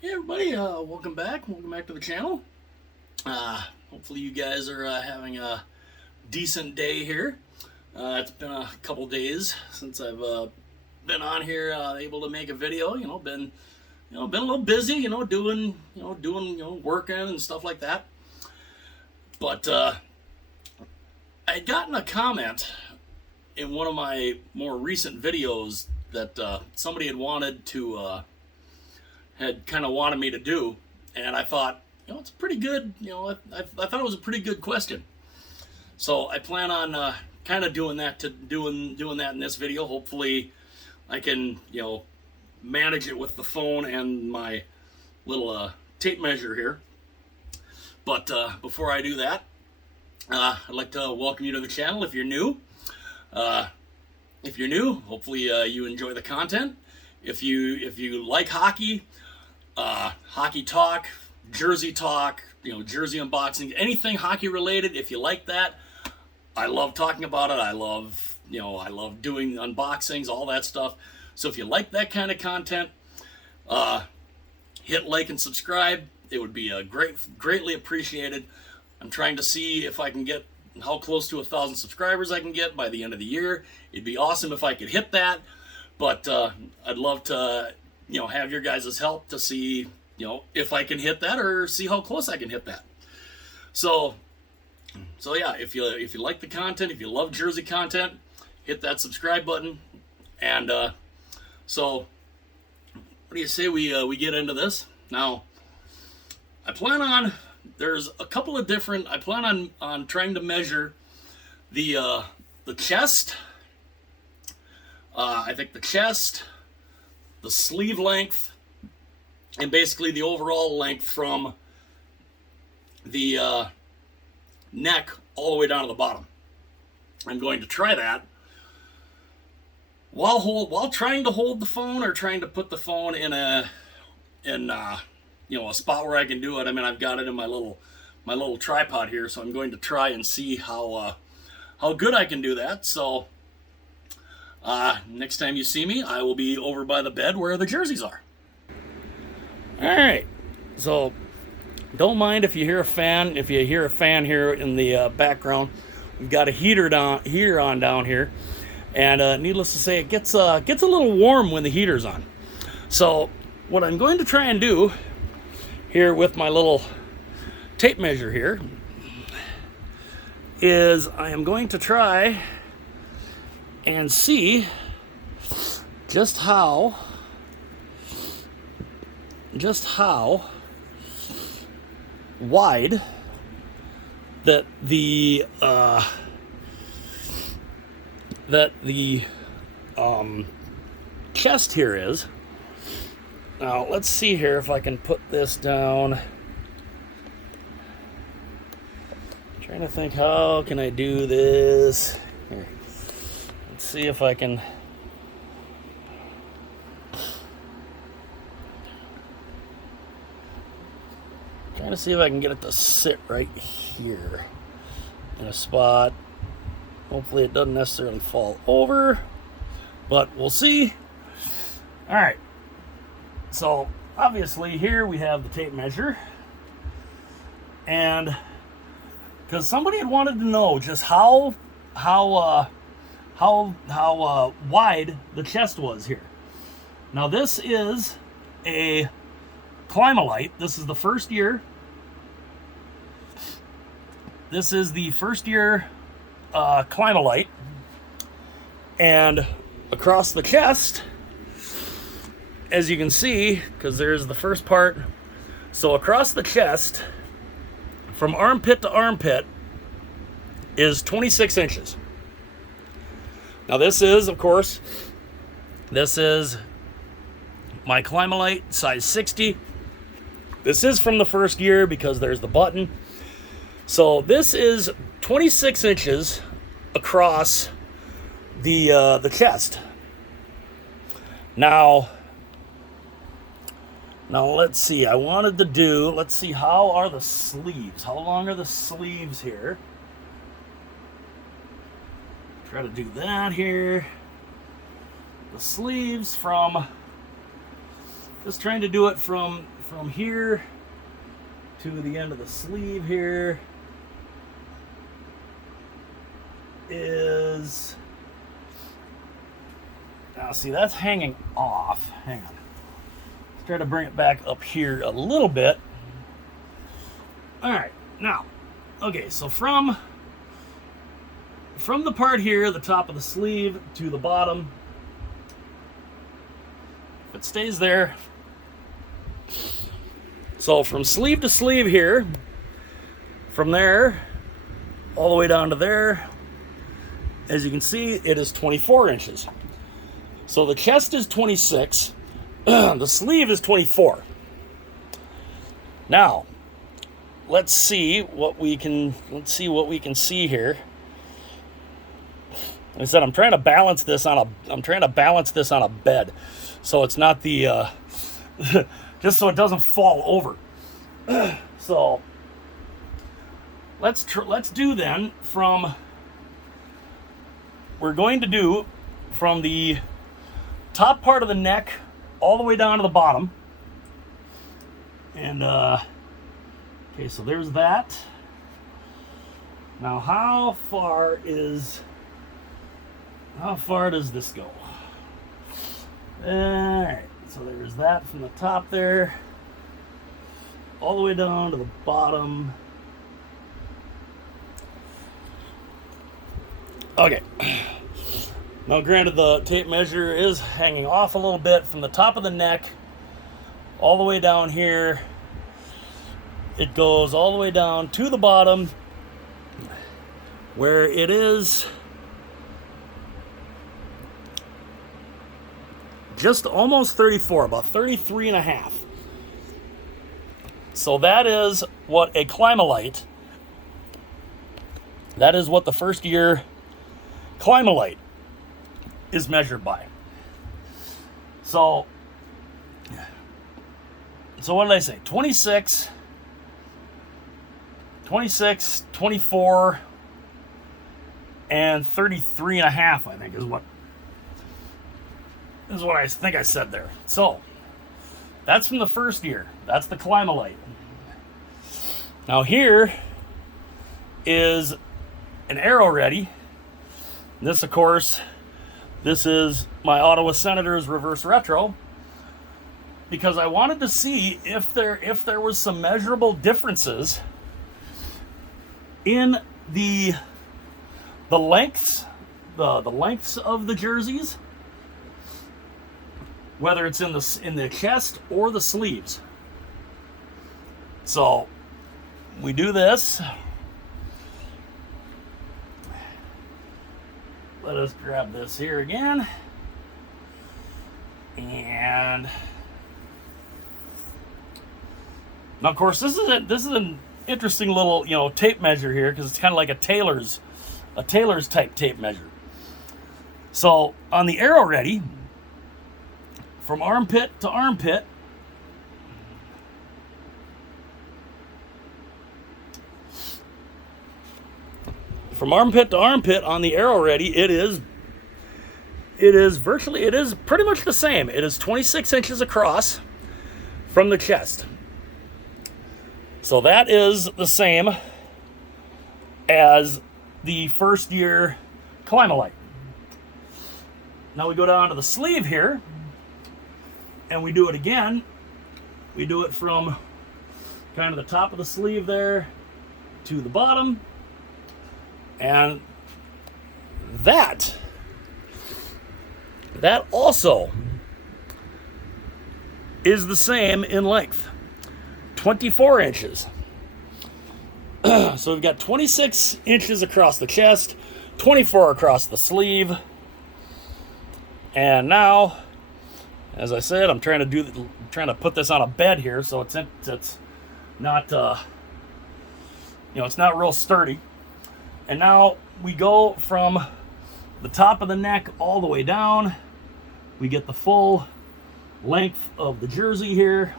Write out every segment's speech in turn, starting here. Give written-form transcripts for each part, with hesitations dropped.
Hey everybody, welcome back. Welcome back to the channel. Hopefully you guys are having a decent day here. It's been a couple days since I've been on here, able to make a video. Been a little busy. Doing working and stuff like that. But I'd gotten a comment in one of my more recent videos that somebody had kind of wanted me to do, and I thought, it's pretty good. I thought it was a pretty good question. So I plan on kind of doing that in this video. Hopefully, I can manage it with the phone and my little tape measure here. But before I do that, I'd like to welcome you to the channel. If you're new, hopefully you enjoy the content. If you like hockey, hockey talk, jersey talk, jersey unboxing, anything hockey related. If you like that, I love talking about it. I love doing unboxings, all that stuff. So if you like that kind of content, hit like and subscribe. It would be greatly appreciated. I'm trying to see if I can get how close to 1,000 subscribers I can get by the end of the year. It'd be awesome if I could hit that, but I'd love to have your guys' help to see if I can hit that or see how close I can hit that. So yeah, if you like the content, if you love jersey content, hit that subscribe button. And so what do you say we get into this now? I plan on trying to measure the chest. I think the chest, the sleeve length, and basically the overall length from the neck all the way down to the bottom. I'm going to try that while trying to hold the phone, or trying to put the phone in a spot where I can do it. I mean, I've got it in my little tripod here, so I'm going to try and see how good I can do that. So next time you see me, I will be over by the bed where the jerseys are. All right, so don't mind if you hear a fan. If you hear a fan here in the background, we've got a heater on down here, and needless to say, it gets a little warm when the heater's on. So what I'm going to try and do here with my little tape measure here is I am going to try and see just how wide that the chest here is. Now let's see here if I can put this down. I'm trying to think, how can I do this? Here. Let's see if I can. Trying to see if I can get it to sit right here in a spot. Hopefully it doesn't necessarily fall over, but we'll see. All right. So obviously here we have the tape measure, and because somebody had wanted to know just how wide the chest was here. Now this is a Climalite. This is the first year. This is the first year Climalite, and across the chest, as you can see, because there's the first part, so across the chest from armpit to armpit is 26 inches. Now this is, of course, my Climalite size 60. This is from the first year because there's the button. So this is 26 inches across the chest. Now let's see. Let's see, how are the sleeves? How long are the sleeves here? Try to do that here. The sleeves from Just trying to do it from here to the end of the sleeve here is, now see, that's hanging off. Hang on. Let's try to bring it back up here a little bit. All right, now, okay, so from the part here, the top of the sleeve to the bottom, if it stays there, so from sleeve to sleeve here, from there all the way down to there, as you can see, it is 24 inches. So the chest is 26, the sleeve is 24. Now, let's see what we can see here. Like I said, I'm trying to balance this on a bed, so it's not the just so it doesn't fall over. So let's do then from, we're going to do from the top part of the neck all the way down to the bottom. And okay, so there's that. Now how far does this go? Alright, so there's that from the top there all the way down to the bottom. Okay. Now granted, the tape measure is hanging off a little bit from the top of the neck all the way down here. It goes all the way down to the bottom where it is just almost 34, about 33 and a half. So that is what a Climalite, that is what the first year Climalite is measured by. So what did I say? 26, 24, and 33 and a half, I think, is what I think I said there. So that's from the first year. That's the Climalite. Now here is an Aero Ready. This, of course, this is my Ottawa Senators reverse retro, because I wanted to see if there was some measurable differences in the lengths, the lengths of the jerseys, whether it's in the chest or the sleeves. So we do this. Let us grab this here again. And now, of course, this is an interesting little, tape measure here, because it's kind of like a tailor's type tape measure. So on the Aero Ready, from armpit to armpit, on the Aero Ready, it is pretty much the same. It is 26 inches across from the chest. So that is the same as the first year Climalite. Now we go down to the sleeve here, and we do it again. We do it from kind of the top of the sleeve there to the bottom. And that also is the same in length. 24 inches. So we've got 26 inches across the chest, 24 across the sleeve. And now, as I said, I'm trying to put this on a bed here, so it's not it's not real sturdy. And now we go from the top of the neck all the way down. We get the full length of the jersey here.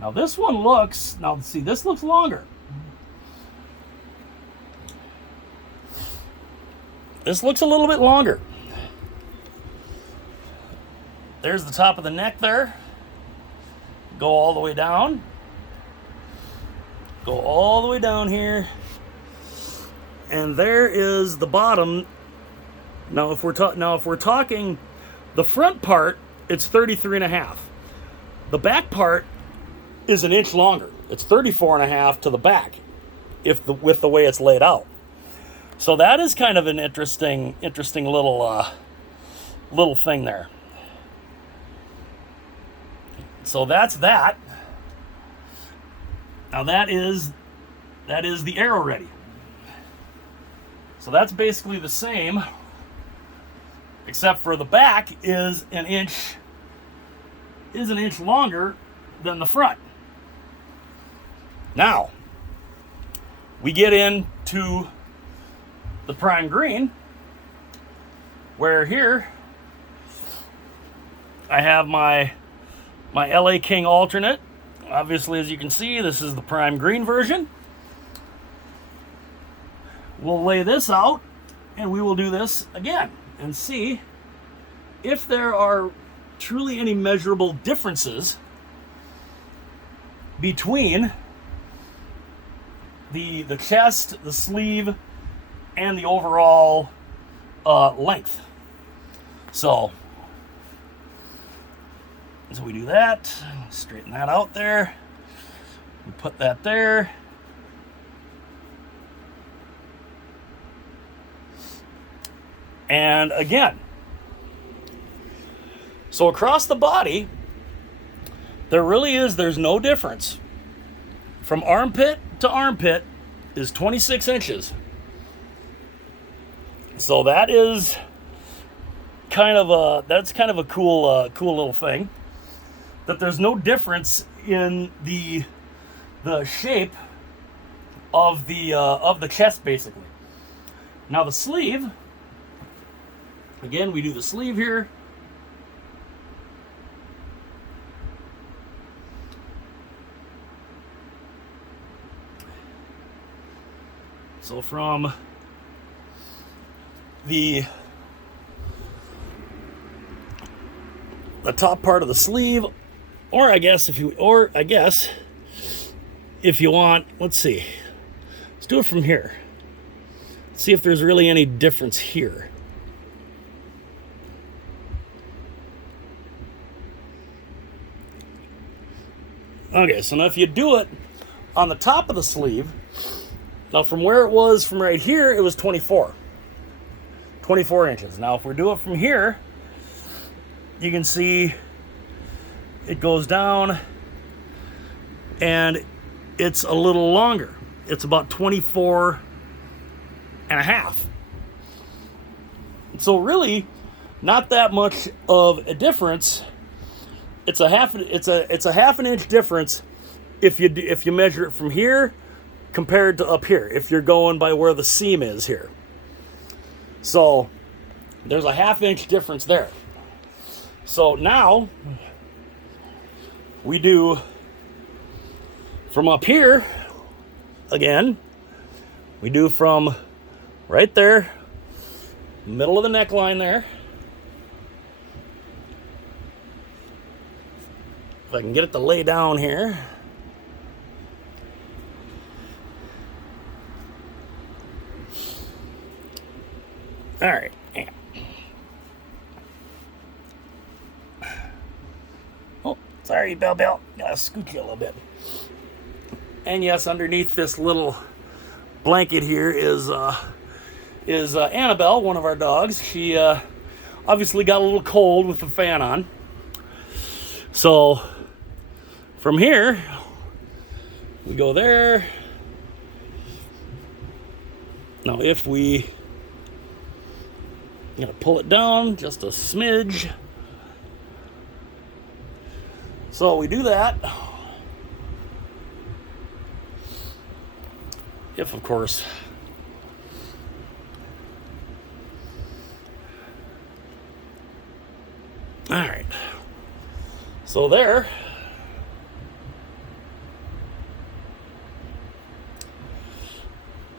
Now this looks longer. this looks a little bit longer. There's the top of the neck there. Go all the way down. Go all the way down here. And there is the bottom. Now if we're talking the front part, it's 33.5. The back part is an inch longer. It's 34.5 to the back, with the way it's laid out. So that is kind of an interesting little thing there. So that's that. Now that is the Aero Ready. So that's basically the same, except for the back is an inch longer than the front. Now we get into the Prime Green, where here I have my LA King alternate. Obviously, as you can see, this is the Prime Green version. We'll lay this out, and we will do this again and see if there are truly any measurable differences between the chest, the sleeve, and the overall length. So we do that, straighten that out there, we put that there. And again, so across the body, there's no difference. From armpit to armpit is 26 inches. So that is kind of a cool little thing. That there's no difference in the shape of the chest, basically. Now the sleeve, again, we do the sleeve here. So from the top part of the sleeve, or I guess if you want, let's see. Let's do it from here. See if there's really any difference here. Okay, so now if you do it on the top of the sleeve, now from where it was from right here, it was 24 inches. Now if we do it from here, you can see it goes down and it's a little longer. It's about 24 and a half. So really not that much of a difference. It's a half an inch difference if you measure it from here compared to up here, if you're going by where the seam is here. So there's a ½ inch difference there. So now we do from up here, again, we do from right there, middle of the neckline there. If I can get it to lay down here. All right. Oh, sorry, Bell. Gotta scoot you a little bit. And yes, underneath this little blanket here is Annabelle, one of our dogs. She obviously got a little cold with the fan on. So from here, we go there. Now if we gotta pull it down just a smidge. So we do that. If, of course, all right. So there.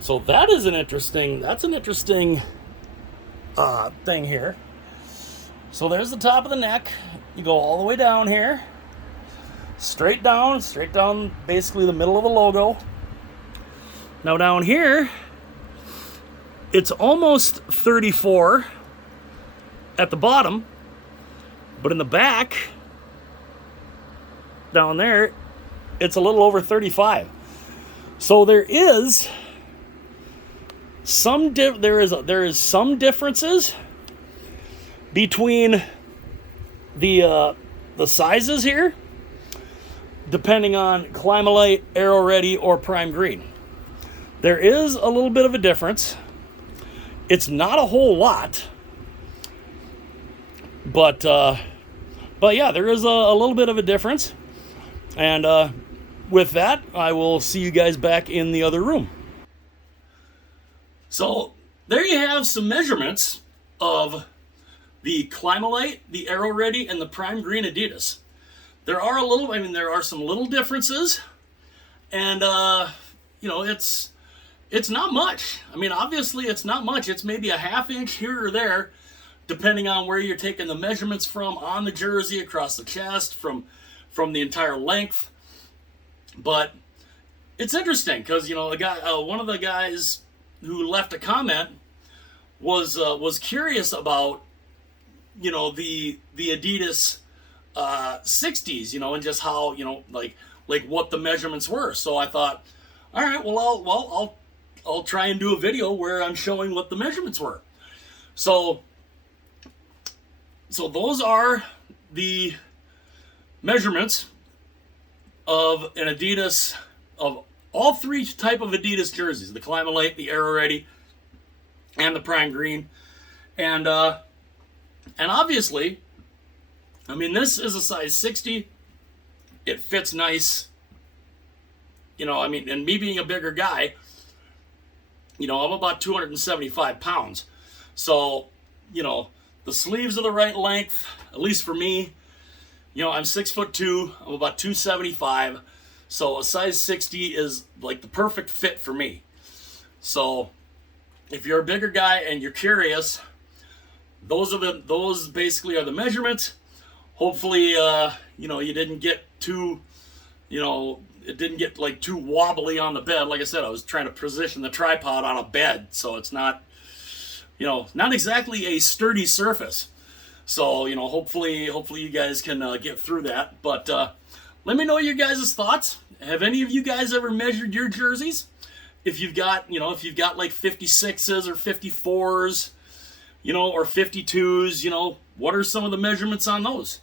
So that's an interesting thing here. So there's the top of the neck. You go all the way down here, straight down, basically the middle of the logo. Now down here, it's almost 34 at the bottom, but in the back, down there, it's a little over 35. So there is some there is some differences between the sizes here, depending on Climalite, Aero Ready, or Prime Green. There is a little bit of a difference. It's not a whole lot, but yeah, there is a little bit of a difference. And with that, I will see you guys back in the other room. So there you have some measurements of the Climalite, the Aero Ready, and the Prime Green Adidas. There are some little differences, and it's not much. I mean, obviously it's not much. It's maybe a ½ inch here or there, depending on where you're taking the measurements from on the jersey, across the chest, from the entire length. But it's interesting because one of the guys who left a comment was curious about the Adidas 60s, and just how like what the measurements were. So I thought, all right, well I'll try and do a video where I'm showing what the measurements were. So those are the measurements of an Adidas, of all three type of Adidas jerseys: the Climalite, the Aero Ready, and the Prime Green. And obviously, I mean, this is a size 60. It fits nice. And me being a bigger guy, I'm about 275 pounds. So, the sleeves are the right length, at least for me. I'm 6'2", I'm about 275. So a size 60 is like the perfect fit for me. So if you're a bigger guy and you're curious, those basically are the measurements. Hopefully, you didn't get too, it didn't get like too wobbly on the bed. Like I said, I was trying to position the tripod on a bed, so it's not, not exactly a sturdy surface. So, hopefully you guys can get through that. But let me know your guys' thoughts. Have any of you guys ever measured your jerseys? If you've got like 56s or 54s, or 52s, what are some of the measurements on those?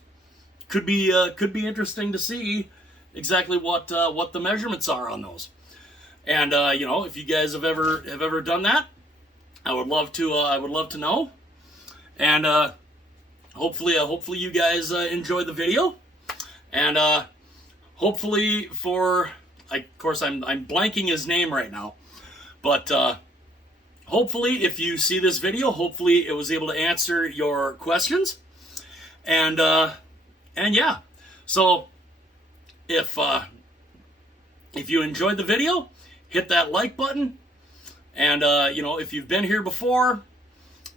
Could be interesting to see exactly what the measurements are on those. And if you guys have ever done that, I would love to know. And hopefully you guys enjoy the video. And hopefully of course I'm blanking his name right now, but hopefully if you see this video, hopefully it was able to answer your questions. And yeah, so if you enjoyed the video, hit that like button. And if you've been here before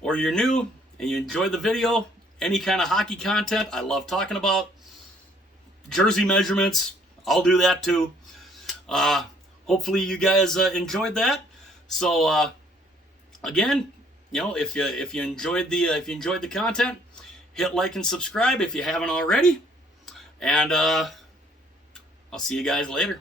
or you're new and you enjoyed the video, any kind of hockey content, I love talking about jersey measurements. I'll do that too. Hopefully you guys enjoyed that. So again, if you enjoyed the content, hit like and subscribe if you haven't already. And I'll see you guys later.